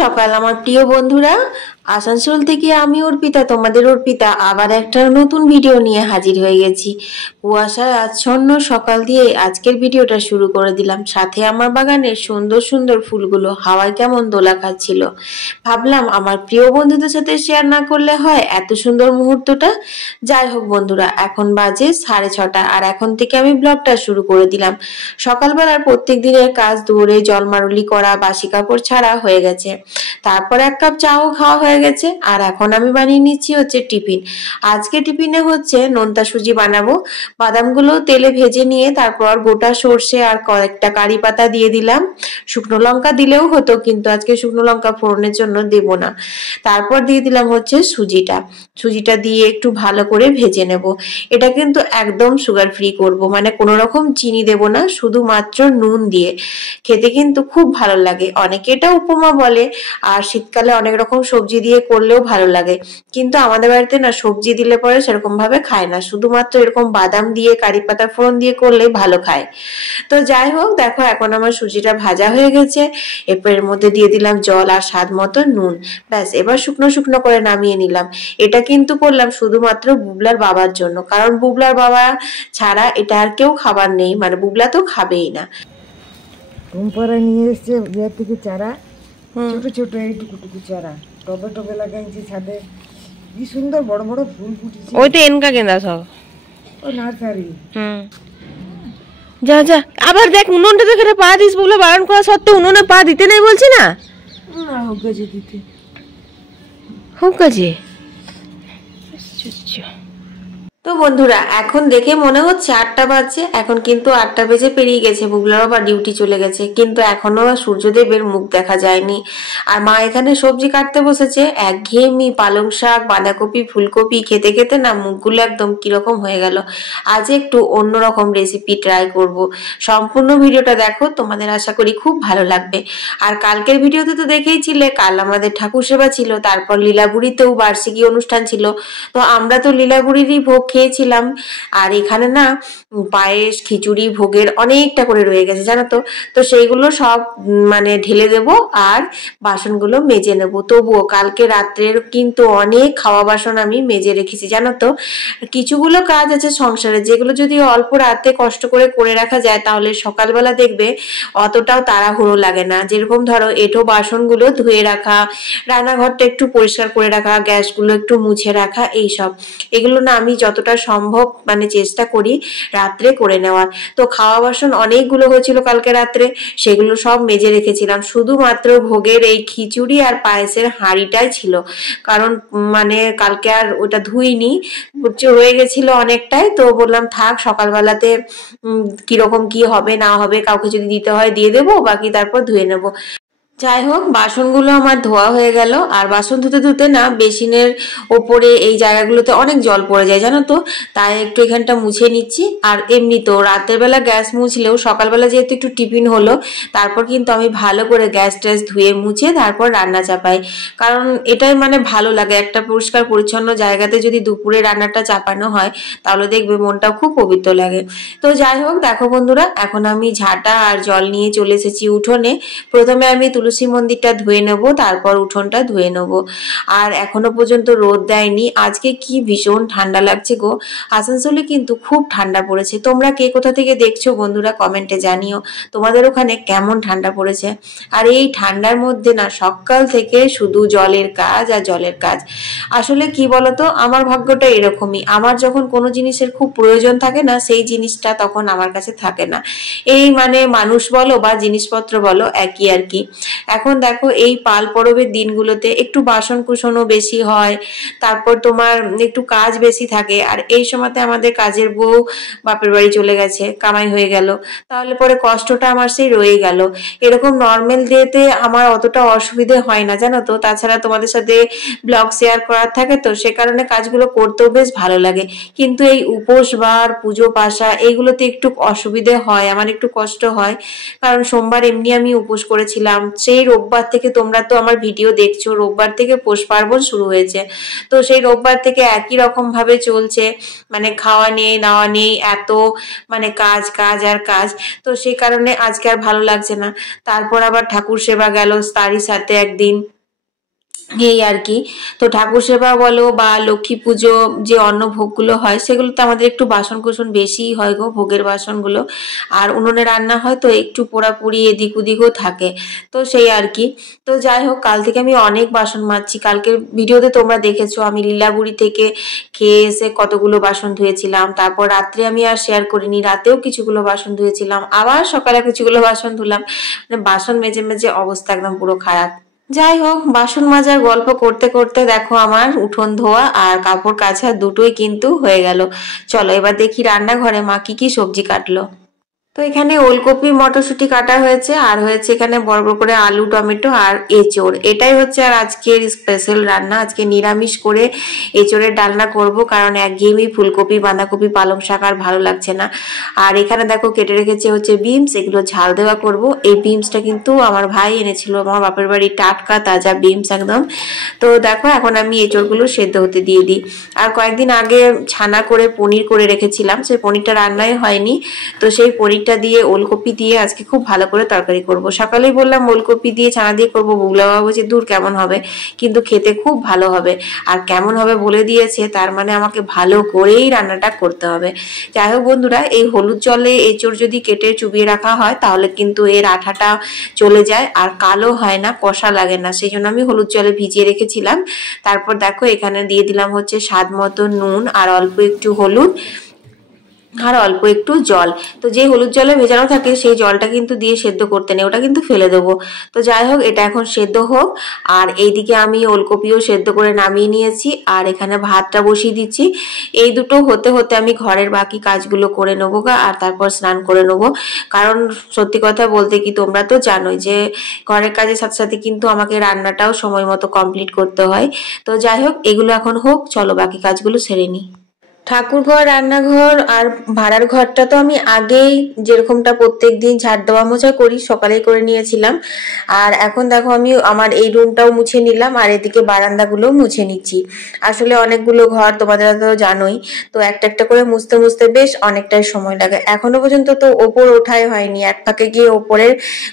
সকাল আমার প্রিয় বন্ধুরা। আসানসোল থেকে আমি অর্পিতা, তোমাদের অর্পিতা আবার একটা নতুন ভিডিও নিয়ে হাজির হয়ে গেছি। কুয়াশার আচ্ছন্ন সকাল দিয়ে আজকের ভিডিওটা শুরু করে দিলাম। সাথে আমার বাগানের সুন্দর সুন্দর ফুলগুলো হাওয়ায় কেমন দোলা খাচ্ছিল। ভাবলাম আমার প্রিয় বন্ধুদের সাথে শেয়ার না করলে হয় এত সুন্দর মুহূর্তটা। যাই হোক বন্ধুরা, এখন বাজে 6:30 আর এখন থেকে আমি ব্লগটা শুরু করে দিলাম। সকালবেলার প্রত্যেক দিনের কাজ দৌড়ে জলমারুলি করা, বাসি কাপড় ছাড়া হয়ে গেছে। তারপর এক কাপ চাও খাওয়া হয়ে গেছে। আর এখন আমি বানিয়ে নিচ্ছি হচ্ছে টিফিন। আজকে টিফিনে হচ্ছে নোনতা সুজি বানাবো। বাদামগুলো তেলে ভেজে নিয়ে তারপর গোটা সর্ষে আর কয়েকটা কারি পাতা দিয়ে দিলাম। শুকনো লঙ্কা দিলেও হতো, কিন্তু আজকে শুকনো লঙ্কা ফোড়নের জন্য দেব না। তারপর দিয়ে দিলাম হচ্ছে সুজিটা দিয়ে একটু ভালো করে ভেজে নেব। এটা কিন্তু একদম সুগার ফ্রি করব, মানে কোনো রকম চিনি দেব না, শুধুমাত্র নুন দিয়ে। খেতে কিন্তু খুব ভালো লাগে। অনেকে এটা উপমা বলে, আর শীতকালে অনেক রকম সবজি দিয়ে করলেও ভালো লাগে। কিন্তু আমাদের বাড়িতে না সবজি দিলে পরে সেরকম ভাবে খায় না, শুধুমাত্র এরকম বাদাম দিয়ে কারি পাতা ফোড়ন দিয়ে করলেই ভালো খায়। তো যাই হোক, দেখো এখন আমার সুজিটা ভাজা হয়ে গেছে। এরপর এর মধ্যে দিয়ে দিলাম জল আর স্বাদ মতো নুন। ব্যাস, এবার শুকনো শুকনো করে নামিয়ে নিলাম। এটা কিন্তু করলাম শুধুমাত্র বুবলার বাবার জন্য, কারণ বুবলার বাবা ছাড়া এটা আর কেউ খাবার নেই, মানে বুবলা তো খাবেই না। টুম্পারা নিয়ে এসছে বিহার থেকে চারা, ছোট ছোট এইটুকু চারা টবে টবে লাগাইছি ছাদে। কি সুন্দর বড় বড় ফুল ফুটেছে। ওই তো এনকা গেন্দা সব, ও নার্সারি। যা যা, আবার দেখ উনুনটা দেখে পা দিস, বলে বারণ করা সত্ত্বেও উনুনে পা দিতে নেই বলছি না। হোক গেছে দিতে, হোক গেছে। তো বন্ধুরা, এখন দেখে মনে হচ্ছে 8টা বাজছে, এখন কিন্তু 8টা বেজে পেরিয়ে গেছে। বুবলার বাবা ডিউটি চলে গেছে, কিন্তু এখনো সূর্যদেবের মুখ দেখা যায়নি। আর মা এখানে সবজি কাটতে বসেছে। একঘেয়েমি পালং শাক, বাঁধাকপি, ফুলকপি খেতে খেতে না মুখগুলো একদম কিরকম হয়ে গেল। আজ একটু অন্যরকম রেসিপি ট্রাই করব। সম্পূর্ণ ভিডিওটা দেখো, তোমাদের আশা করি খুব ভালো লাগবে। আর কালকের ভিডিওতে তো দেখেইছিলে, কাল আমাদের ঠাকুর সেবা ছিল, তারপর লীলাবুড়িতেও বার্ষিকী অনুষ্ঠান ছিল। তো আমরা তো লীলাবুড়িরই ভোগ খেয়েছিলাম। আর এখানে না পায়েস, খিচুড়ি ভোগের অনেকটা করে রয়ে গেছে, জানো তো। তো সেইগুলো সব মানে ঢেলে দেব আর বাসনগুলো মেজে নেব। তবুও কালকে রাত্রের কিন্তু অনেক খাওয়া বাসন আমি মেজে রেখেছি, জানো তো। কিছুগুলো কাজ আছে সংসারে, যেগুলো যদি অল্প রাতে কষ্ট করে করে রাখা যায়, তাহলে সকালবেলা দেখবে অতটাও তাড়াহুড়ো লাগে না। যেরকম ধরো এঁঠো বাসনগুলো ধুয়ে রাখা, রান্নাঘরটা একটু পরিষ্কার করে রাখা, গ্যাসগুলো একটু মুছে রাখা, এইসব এগুলো না আমি যতটা সম্ভব মানে চেষ্টা করি রাত্রে করে নেওয়ার। তো খাওয়া বাসন অনেকগুলো হয়েছিল কালকে রাত্রে, সেগুলো সব মেজে রেখেছিলাম। শুধুমাত্র ভোগের এই খিচুড়ি আর পায়েসের হাঁড়িটাই ছিল, কারণ মানে কালকে আর ওটা ধুইনি, হয়ে গেছিল অনেকটাই। তো বললাম থাক, সকালবেলাতে কিরকম কি হবে না হবে, কাউকে যদি দিতে হয় দিয়ে দেবো, বাকি তারপর ধুয়ে নেবো। যাই হোক, বাসনগুলো আমার ধোয়া হয়ে গেল। আর বাসন ধুতে ধুতে না বেসিনের ওপরে এই জায়গাগুলোতে অনেক জল পড়ে যায়, জানো তো। তাই একটু এখানটা মুছে নিচ্ছি। আর এমনি তো রাতের বেলা গ্যাস মুছলেও সকালবেলা যেহেতু একটু টিফিন হলো, তারপর কিন্তু আমি ভালো করে গ্যাস ট্যাস ধুয়ে মুছে তারপর রান্না চাপাই। কারণ এটাই মানে ভালো লাগে, একটা পরিষ্কার পরিচ্ছন্ন জায়গাতে যদি দুপুরে রান্নাটা চাপানো হয়, তাহলে দেখবে মনটাও খুব পবিত্র লাগে। তো যাই হোক, দেখো বন্ধুরা, এখন আমি ঝাঁটা আর জল নিয়ে চলে এসেছি উঠোনে। প্রথমে আমি তুলসী মন্দিরটা ধুয়ে নেব, তারপর উঠোনটা ধুয়ে নেব। আর এখনো পর্যন্ত রোদ দেয়নি। আজকে কি ভীষণ ঠান্ডা লাগছে গো। আসানসোলে কিন্তু খুব ঠান্ডা পড়েছে। তোমরা কে কোথা থেকে দেখছো বন্ধুরা কমেন্টে জানিও, তোমাদের ওখানে কেমন ঠান্ডা পড়েছে। আর এই ঠান্ডার মধ্যে না সকাল থেকে শুধু জলের কাজ আর জলের কাজ। আসলে কি বলতো, আমার ভাগ্যটা এরকমই। আমার যখন কোনো জিনিসের খুব প্রয়োজন থাকে না, সেই জিনিসটা তখন আমার কাছে থাকে না। এই মানে মানুষ বলো বা জিনিসপত্র বলো, একই আর কি। এখন দেখো এই পাল পরবের দিনগুলোতে একটু বাসন কুসনও বেশি হয়, তারপর তোমার একটু কাজ বেশি থাকে। আর এই সময়তে আমাদের কাজের বউ বাপের বাড়ি চলে গেছে, কামাই হয়ে গেল, তাহলে পরে কষ্টটা আমার সেই রয়ে গেল। এরকম নর্মাল ডেতে আমার অতটা অসুবিধে হয় না, জানো তো। তাছাড়া তোমাদের সাথে ব্লগ শেয়ার করার থাকে, তো সে কারণে কাজগুলো করতেও বেশ ভালো লাগে। কিন্তু এই উপোস বার, পুজো পাশা, এইগুলোতে একটু অসুবিধে হয়, আমার একটু কষ্ট হয়। কারণ সোমবার এমনি আমি উপোস করেছিলাম, সেই রোববার থেকে, তোমরা তো আমার ভিডিও দেখছো, রোববার থেকে পৌষ পার্বণ শুরু হয়েছে। তো সেই রোববার থেকে একই রকম ভাবে চলছে, মানে খাওয়া নেই নাওয়া নেই, এত মানে কাজ কাজ আর কাজ। তো সেই কারণে আজকে আর ভালো লাগছে না। তারপর আবার ঠাকুর সেবা গেল তারই সাথে একদিন, এই আর কি। তো ঠাকুর সেবা বলো বা লক্ষ্মী পুজো, যে অন্ন ভোগগুলো হয় সেগুলোতে আমাদের একটু বাসন কোসন বেশিই হয় গো, ভোগের বাসনগুলো। আর উনুনে রান্না হয় তো একটু পোড়াপুড়ি এদিক ওদিকও থাকে, তো সেই আর কি। তো যাই হোক, কাল থেকে আমি অনেক বাসন মাজছি। কালকের ভিডিওতে তোমরা দেখেছো আমি লীলাগুড়ি থেকে খেয়ে এসে কতগুলো বাসন ধুয়েছিলাম। তারপর রাত্রে আমি আর শেয়ার করিনি, রাতেও কিছুগুলো বাসন ধুয়েছিলাম, আবার সকালে কিছুগুলো বাসন ধুলাম। মানে বাসন মেজে মেজে অবস্থা একদম পুরো খারাপ। যাই হোক, বাসন মাজার গল্প করতে করতে দেখো আমার উঠোন ধোয়া আর কাপড় কাচা দুটোই কিন্তু হয়ে গেল। চলো এবার দেখি রান্নাঘরে মা কি কি সবজি কাটলো। তো এখানে ওলকপি মটরশুঁটি কাটা হয়েছে, আর হয়েছে এখানে বড় বড় করে আলু টমেটো আর এঁচোড়। এটাই হচ্ছে আর আজকের স্পেশাল রান্না। আজকে নিরামিষ করে এঁচোড়ের ডালনা করব, কারণ একঘেয়েমি ফুলকপি বাঁধাকপি পালং শাক আর ভালো লাগছে না। আর এখানে দেখো কেটে রেখেছে হচ্ছে বিমস, এগুলো ঝাল দেওয়া করব। এই বিমসটা কিন্তু আমার ভাই এনেছিল আমার বাপের বাড়ি, টাটকা তাজা বিমস একদম। তো দেখো এখন আমি এঁচোড়গুলো সেদ্ধ হতে দিয়ে দিই। আর কয়েকদিন আগে ছানা করে পনির করে রেখেছিলাম, সেই পনিরটা রান্নাই হয়নি। তো সেই পনিরটা দিয়ে ওলকপি দিয়ে আজকে খুব ভালো করে তরকারি করব। সকালেই বললাম ওলকপি দিয়ে ছানা দিয়ে করবো, বুগলা বাবু যে দূর কেমন হবে, কিন্তু খেতে খুব ভালো হবে। আর কেমন হবে বলে দিয়েছে, তার মানে আমাকে ভালো করেই রান্নাটা করতে হবে। যাই হোক বন্ধুরা, এই হলুদ জলে এঁচোড় যদি কেটে চুবিয়ে রাখা হয় তাহলে কিন্তু এর আঠাটা চলে যায় আর কালো হয় না, কষা লাগে না। সেই জন্য আমি হলুদ জলে ভিজিয়ে রেখেছিলাম। তারপর দেখো এখানে দিয়ে দিলাম হচ্ছে স্বাদ মতো নুন আর অল্প একটু হলুদ আর অল্প একটু জল। তো যে হলুদ জলে ভেজানো থাকে সেই জলটা কিন্তু দিয়ে সেদ্ধ করতে নেই, ওটা কিন্তু ফেলে দেবো। তো যাই হোক, এটা এখন সেদ্ধ হোক। আর এইদিকে আমি ওলকপিও সেদ্ধ করে নামিয়ে নিয়েছি, আর এখানে ভাতটা বসিয়ে দিচ্ছি। এই দুটো হতে হতে আমি ঘরের বাকি কাজগুলো করে নেবো গা, আর তারপর স্নান করে নেবো। কারণ সত্যি কথা বলতে কি, তোমরা তো জানোই যে ঘরের কাজের সাথে সাথে কিন্তু আমাকে রান্নাটাও সময় মতো কমপ্লিট করতে হয়। তো যাই হোক, এগুলো এখন হোক, চলো বাকি কাজগুলো সেরে নিই। ঠাকুরঘর রান্নাঘর আর ভাড়ার ঘরটা তো আমি আগেই যেরকমটা প্রত্যেক দিন ঝাড় দেওয়া মোছা করি সকালেই করে নিয়েছিলাম। আর এখন দেখো আমি আমার এই রুমটাও মুছে নিলাম, আর এদিকে বারান্দাগুলো মুছে নিচ্ছি। আসলে অনেকগুলো ঘর তোমাদের তো জানোই, তো একটা একটা করে মুছতে মুছতে বেশ অনেকটাই সময় লাগে। এখনো পর্যন্ত তো ওপর ওঠাই হয়নি, এক ফাঁকে গিয়ে ওপরের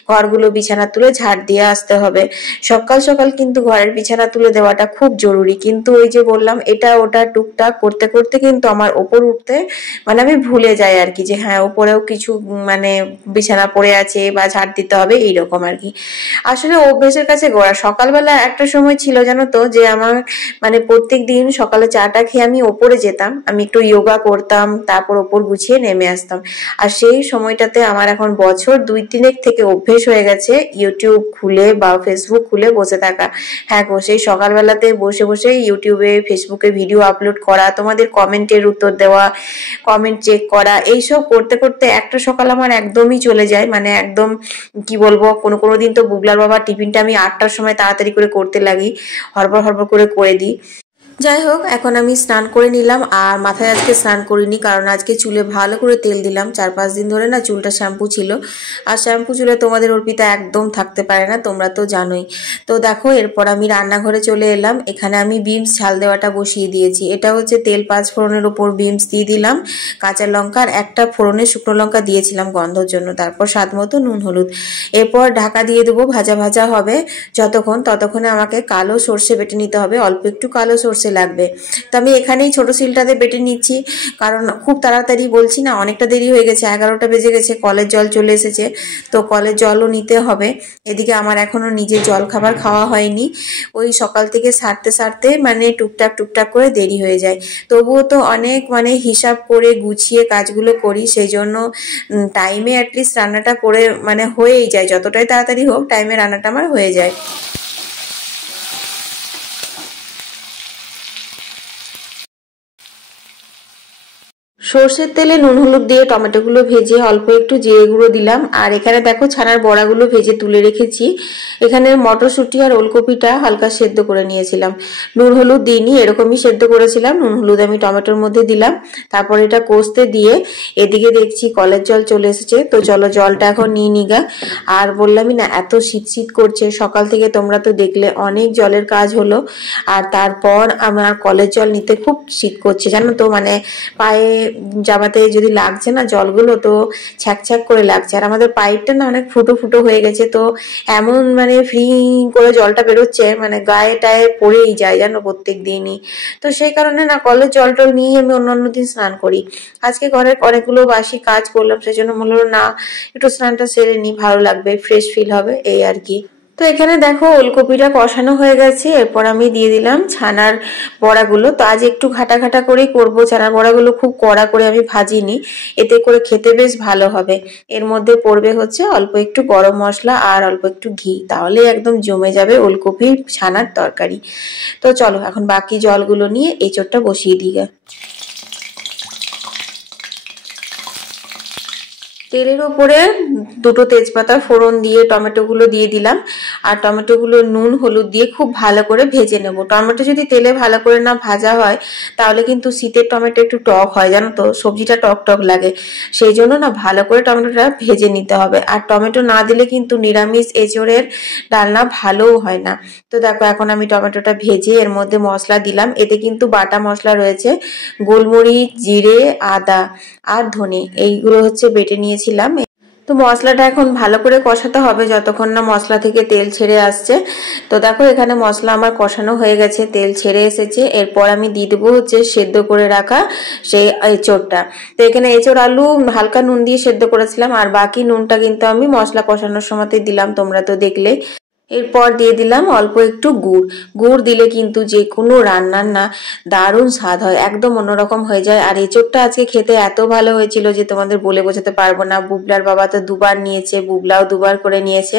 ঘরগুলো বিছানা তুলে ঝাড় দিয়ে আসতে হবে। সকাল সকাল কিন্তু ঘরের বিছানা তুলে দেওয়াটা খুব জরুরি, কিন্তু ওই যে বললাম এটা ওটা টুকটাক করতে করতে কিন্তু আমার ওপর উঠতে মানে আমি ভুলে যাই আর কি, যে হ্যাঁ ওপরেও কিছু মানে বিছানা পড়ে আছে বা ঝাড় দিতে হবে এইরকম আর কি। আসলে অভ্যেসের কাছে গোড়া। সকালবেলা একটা সময় ছিল জানো তো, যে আমার মানে প্রত্যেক দিন সকালে চাটা খেয়ে আমি ওপরে যেতাম, আমি একটু যোগা করতাম, তারপর ওপর গুছিয়ে নেমে আসতাম। আর সেই সময়টাতে আমার এখন বছর 2-3 থেকে অভ্যেস হয়ে গেছে ইউটিউব খুলে বা ফেসবুক খুলে বসে থাকা। হ্যাঁ গো, সেই সকালবেলাতে বসে বসে ইউটিউবে ফেসবুকে ভিডিও আপলোড করা, তোমাদের কমেন্টের উত্তর দেওয়া, কমেন্ট চেক করা, এইসব করতে করতে একটা সকাল আমার একদমই চলে যায়। মানে একদম কি বলবো, কোনো কোনো দিন তো বুগলার বাবার টিফিনটা আমি 8টার সময় তাড়াতাড়ি করে করতে লাগি, হড়বড় হড়বড় করে দিই। যাই হোক, এখন আমি স্নান করে নিলাম। আর মাথায় আজকে স্নান করিনি, কারণ আজকে চুলে ভালো করে তেল দিলাম। 4-5 দিন ধরে না চুলটা শ্যাম্পু ছিল, আর শ্যাম্পু চুলে তোমাদের অর্পিতা একদম থাকতে পারে না, তোমরা তো জানোই। তো দেখো এরপর আমি রান্নাঘরে চলে এলাম। এখানে আমি বিমস ঝাল দেওয়াটা বসিয়ে দিয়েছি। এটা হচ্ছে তেল 5 ফোড়নের ওপর বিমস দিয়ে দিলাম, কাঁচা লঙ্কা আর একটা ফোড়নে শুকনো লঙ্কা দিয়েছিলাম গন্ধর জন্য, তারপর স্বাদ মতো নুন হলুদ। এরপর ঢাকা দিয়ে দেবো, ভাজা ভাজা হবে যতক্ষণ, ততক্ষণে আমাকে কালো সর্ষে বেটে নিতে হবে, অল্প একটু কালো সর্ষে লাগবে। তো আমি এখানেই ছোট শিলটাতে বেটে নিচ্ছি, কারণ খুব তাড়াতাড়ি বলছি না, অনেকটা দেরি হয়ে গেছে, 11টা বেজে গেছে, কলের জল চলে এসেছে, তো কলের জলও নিতে হবে। এদিকে আমার এখনো নিজের জল খাবার খাওয়া হয়নি, ওই সকাল থেকে সারতে সারতে মানে টুকটাক টুকটাক করে দেরি হয়ে যায়। তবুও তো অনেক মানে হিসাব করে গুছিয়ে কাজগুলো করি, সেই জন্য টাইমে অ্যাটলিস্ট রান্নাটা করে মানে হয়েই যায়, যতটাই তাড়াতাড়ি হোক টাইমে রান্নাটা আমার হয়ে যায়। সর্ষের তেলে নুন হলুদ দিয়ে টমেটোগুলো ভেজে অল্প একটু জিরে গুঁড়ো দিলাম। আর এখানে দেখো ছানার বড়াগুলো ভেজে তুলে রেখেছি। এখানে মটরশুঁটি আর ওলকপিটা হালকা সেদ্ধ করে নিয়েছিলাম, নুন হলুদ দিইনি, এরকমই সেদ্ধ করেছিলাম। নুন হলুদ আমি টমেটোর মধ্যে দিলাম, তারপর এটা কষতে দিয়ে এদিকে দেখছি কলের জল চলে এসেছে। তো চলো জলটা এখন নিয়ে নিগা। আর বললামই না এত শীত শীত করছে, সকাল থেকে তোমরা তো দেখলে অনেক জলের কাজ হলো। আর তারপর আমার কলের জল নিতে খুব শীত করছে জানো তো, মানে পায়ে জামাতে যদি লাগছে না জলগুলো তো ছ্যাক ছ্যাক করে লাগছে। আর আমাদের পাইপটা না অনেক ফুটো ফুটো হয়ে গেছে, তো এমন মানে ফ্রি করে জলটা বেরোচ্ছে, মানে গায়ে টায়ে পড়েই যায় জানো প্রত্যেক দিনই। তো সেই কারণে না কলের জল টল নিয়ে আমি অন্য দিন স্নান করি। আজকে ঘরের অনেকগুলো বাসি কাজ করলাম, সেজন্য মনে হলো না একটু স্নানটা সেরে নি, ভালো লাগবে, ফ্রেশ ফিল হবে, এই আর কি। তো এখানে দেখো ওলকপিটা কষানো হয়ে গেছে, এরপর আমি দিয়ে দিলাম ছানার বড়াগুলো। তো আজ একটু ঘাটা ঘাটা করেই করবো, ছানার বড়াগুলো খুব কড়া করে আমি ভাজিনি, এতে করে খেতে বেশ ভালো হবে। এর মধ্যে পড়বে হচ্ছে অল্প একটু গরম মশলা আর অল্প একটু ঘি, তাহলে একদম জমে যাবে ওলকপি ছানার তরকারি। তো চলো এখন বাকি জলগুলো নিয়ে এঁচোড়টা বসিয়ে দিই। তেলের ওপরে দুটো তেজপাতা ফোড়ন দিয়ে টমেটোগুলো দিয়ে দিলাম। আর টমেটোগুলো নুন হলুদ দিয়ে খুব ভালো করে ভেজে নেব। টমেটো যদি তেলে ভালো করে না ভাজা হয় তাহলে কিন্তু শীতের টমেটো একটু টক হয় জানো তো, সবজিটা টক টক লাগে। সেই জন্য না ভালো করে টমেটোটা ভেজে নিতে হবে। আর টমেটো না দিলে কিন্তু নিরামিষ এঁচোড়ের ডালনা ভালোও হয় না। তো দেখো এখন আমি টমেটোটা ভেজে এর মধ্যে মশলা দিলাম। এতে কিন্তু বাটা মশলা রয়েছে, গোলমরিচ, জিরে, আদা আর ধনে, এইগুলো হচ্ছে বেটে নিয়েছিলাম। তো মশলাটা এখন ভালো করে কষাতে হবে যতক্ষণ না মশলা থেকে তেল ছেড়ে আসছে। তো দেখো এখানে মশলা আমার কষানো হয়ে গেছে, তেল ছেড়ে এসেছে। এরপর আমি দিয়ে দেবো হচ্ছে সেদ্ধ করে রাখা সেই এঁচোড়টা। তো এখানে এঁচোড় আলু হালকা নুন দিয়ে সেদ্ধ করেছিলাম, আর বাকি নুনটা কিন্তু আমি মশলা কষানোর সময়তে দিলাম, তোমরা তো দেখলে। এরপর দিয়ে দিলাম অল্প একটু গুড়। গুড় দিলে কিন্তু যে কোনো রান্নার না দারুণ স্বাদ হয়, একদম অন্যরকম হয়ে যায়। আর এঁচোড়টা আজকে খেতে এত ভালো হয়েছিল যে তোমাদের বলে বোঝাতে পারবো না। বুবলার বাবা তো দুবার নিয়েছে, বুবলাও দুবার করে নিয়েছে,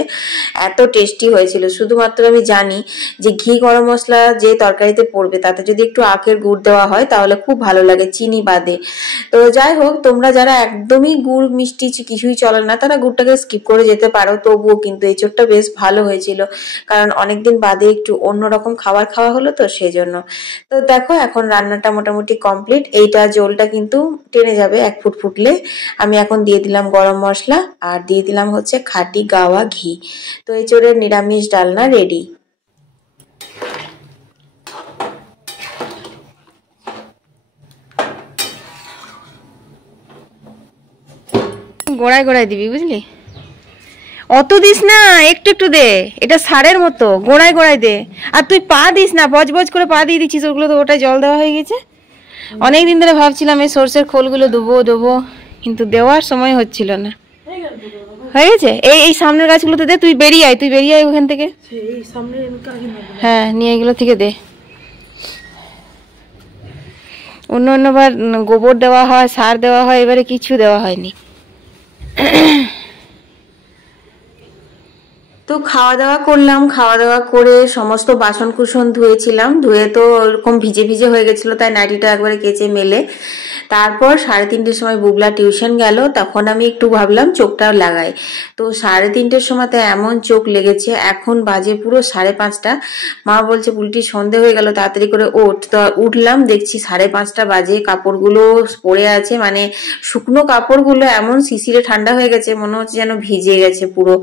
এত টেস্টি হয়েছিল। শুধুমাত্র আমি জানি যে ঘি গরম মশলা যে তরকারিতে পড়বে তাতে যদি একটু আখের গুড় দেওয়া হয় তাহলে খুব ভালো লাগে, চিনি বাদে। তো যাই হোক, তোমরা যারা একদমই গুড় মিষ্টি কিছুই চলে না তারা গুড়টাকে স্কিপ করে যেতে পারো, তবুও কিন্তু এঁচোড়টা বেশ ভালো হয়েছিল, কারণ অনেকদিন বাদে একটু অন্যরকম খাবার খাওয়া হলো তো সেই জন্য। তো দেখো এখন রান্নাটা মোটামুটি কমপ্লিট। এইটা জলটা কিন্তু টেনে যাবে এক ফুট ফুটলে। আমি এখন দিয়ে দিলাম গরম মশলা আর দিয়ে দিলাম হচ্ছে খাঁটি গাওয়া ঘি। তো এঁচোড়ের নিরামিষ ডালনা রেডি। গোড়ায় গোড়ায় দিবি বুঝলি, অত দিস না, একটু একটু দে, এটা সারের মতো গোড়ায় গোড়ায় দে। আর তুই পা দিস না, বজ বজ করে পা দিয়ে দিচ্ছিস, ওগুলো তো ওটাই জল দেওয়া হয়ে গেছে। অনেকদিন ধরে ভাবছিলাম এই সর্ষের খোলগুলো দেবো দেবো, কিন্তু দেওয়ার সময় হচ্ছিল না। হয়ে গেছে, এই এই সামনের গাছগুলোতে দে, তুই বেরিয়ে আয়, তুই বেরিয়ে আয় ওখান থেকে। হ্যাঁ নিয়ে এগুলো থেকে দে। অন্য অন্যবার গোবর দেওয়া হয়, সার দেওয়া হয়, এবারে কিছু দেওয়া হয়নি। তো খাওয়া দাওয়া করলাম, খাওয়া দাওয়া করে সমস্ত বাসন কুসন ধুয়েছিলাম, ধুয়ে তো ওরকম ভিজে ভিজে হয়ে গেছিলো, তাই নাইটিটা একবারে কেচে মেলে তারপর 3:30টার সময় বুবলা টিউশন গেল। তখন আমি একটু ভাবলাম চোখটা লাগাই। তো 3:30টার সময় তো এমন চোখ লেগেছে, এখন বাজে পুরো 5:30। মা বলছে বুলটি সন্ধে হয়ে গেল, তাড়াতাড়ি করে ওঠ। তো উঠলাম, দেখছি 5:30 বাজে, কাপড়গুলো পড়ে আছে, মানে শুকনো কাপড়গুলো এমন শিশিরে ঠান্ডা হয়ে গেছে, মনে হচ্ছে যেন ভিজে গেছে পুরো।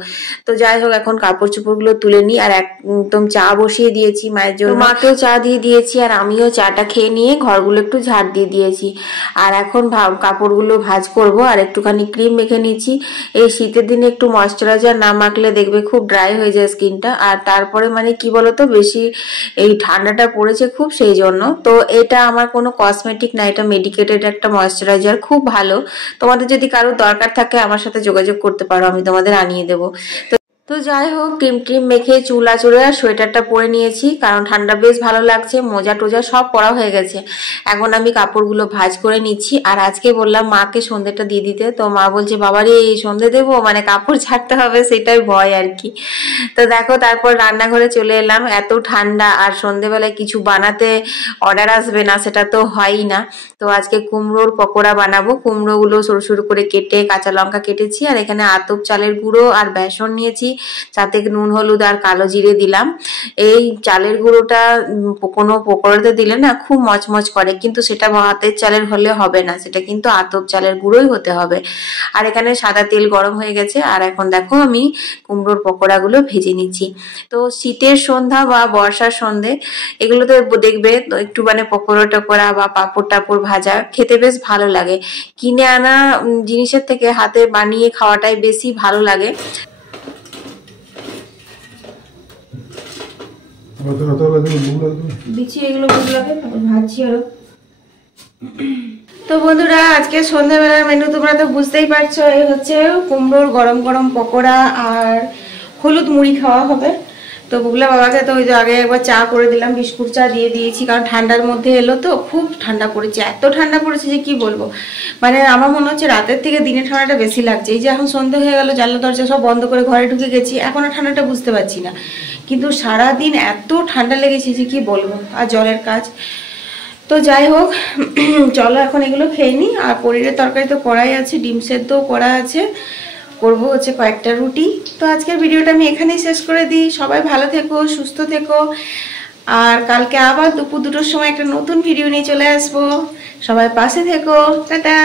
তো যাই হোক এখন কাপড় চোপড়গুলো তুলে নিই, আর একদম চা বসিয়ে দিয়েছি মায়ের জন্য, মাকেও চা দিয়ে দিয়েছি, আর আমিও চাটা খেয়ে নিয়ে ঘরগুলো একটু ঝাড় দিয়ে দিয়েছি। আর এখন কাপড়গুলো ভাঁজ করব, আর একটুখানি ক্রিম মেখে নিচ্ছি। এই শীতের দিনে একটু ময়শ্চারাইজার না মাখলে দেখবে খুব ড্রাই হয়ে যায় স্কিনটা। আর তারপরে মানে কি বলতো, বেশি এই ঠান্ডাটা পড়েছে খুব, সেই জন্য। তো এটা আমার কোনো কসমেটিক না, এটা মেডিকেটেড একটা ময়শ্চারাইজার, খুব ভালো। তোমাদের যদি কারো দরকার থাকে আমার সাথে যোগাযোগ করতে পারো, আমি তোমাদের আনিয়ে দেবো। তো তো যাই হোক টিম টিম মেখে চুল আঁচড়ে আর সোয়েটারটা পরে নিয়েছি, কারণ ঠান্ডা বেশ ভালো লাগছে। মোজা টোজা সব পরা হয়ে গেছে। এখন আমি কাপড়গুলো ভাঁজ করে নিচ্ছি। আর আজকে বললাম মাকে সন্ধ্যেটা দিয়ে দিতে, তো মা বলছে বাবারে সন্ধ্যে দেবো, মানে কাপড় ছাড়তে হবে, সেটাই ভয় আর কি। তো দেখো তারপর রান্নাঘরে চলে এলাম। এত ঠান্ডা আর সন্ধ্যেবেলায় কিছু বানাতে অর্ডার আসবে না সেটা তো হয়ই না। তো আজকে কুমড়োর পকোড়া বানাবো। কুমড়োগুলো সরু সরু করে কেটে কাঁচা লঙ্কা কেটেছি, আর এখানে আতপ চালের গুঁড়ো আর বেসন নিয়েছি, সাথে নুন হলুদ আর কালো জিরে দিলাম। এই চালের গুঁড়োটা কোনো পকোড়াতে দিলে না খুব মচমচ করে, কিন্তু সেটা ভাতের চালের হলে হবে না, সেটা কিন্তু আতপ চালের গুঁড়োই হতে হবে। আর এখানে সাদা তেল গরম হয়ে গেছে, আর এখন দেখো আমি কুমড়োর পকোড়াগুলো ভেজে নিচ্ছি। তো শীতের সন্ধ্যা বা বর্ষার সন্ধে এগুলোতে দেখবে একটু মানে পকোড়া টকোড়া বা পাঁপড় টাপড় ভাজা খেতে বেশ ভালো লাগে। কিনে আনা জিনিসের থেকে হাতে বানিয়ে খাওয়াটাই বেশি ভালো লাগে। বিছিয়ে এগুলো বুঝলাকে তারপর ভাজছি আরো। তো বন্ধুরা আজকে সন্ধ্যাবেলার মেনু তোমরা তো বুঝতেই পারছো, এই হচ্ছে কুমড়োর গরম গরম পকোড়া আর হলুদ মুড়ি খাওয়া হবে। তো বুগলা বাবাকে তো ওই যে আগে একবার চা করে দিলাম, বিস্কুট চা দিয়ে দিয়েছি, কারণ ঠান্ডার মধ্যে এলো তো খুব ঠান্ডা পড়েছে, এত ঠান্ডা পড়েছে যে কি বলবো। মানে আমার মনে হচ্ছে রাতের থেকে দিনে ঠান্ডাটা বেশি লাগছে। এই যে এখন সন্ধ্যে হয়ে গেল, জানলা দরজা সব বন্ধ করে ঘরে ঢুকে গেছি, এখন আর ঠান্ডাটা বুঝতে পারছি না, কিন্তু সারাদিন এত ঠান্ডা লেগেছে যে কি বলবো। আর জলের কাজ। তো যাই হোক চলো এখন এগুলো খেয়ে নিই। আর পনিরের তরকারি তো করাই আছে, ডিম সেদ্ধও করা আছে, করবো হচ্ছে কয়েকটা রুটি। তো আজকের ভিডিওটা আমি এখানেই শেষ করে দিই। সবাই ভালো থেকো, সুস্থ থেকো, আর কালকে আবার দুপুর 2টোর সময় একটা নতুন ভিডিও নিয়ে চলে আসবো। সবাই পাশে থেকো, টাটা।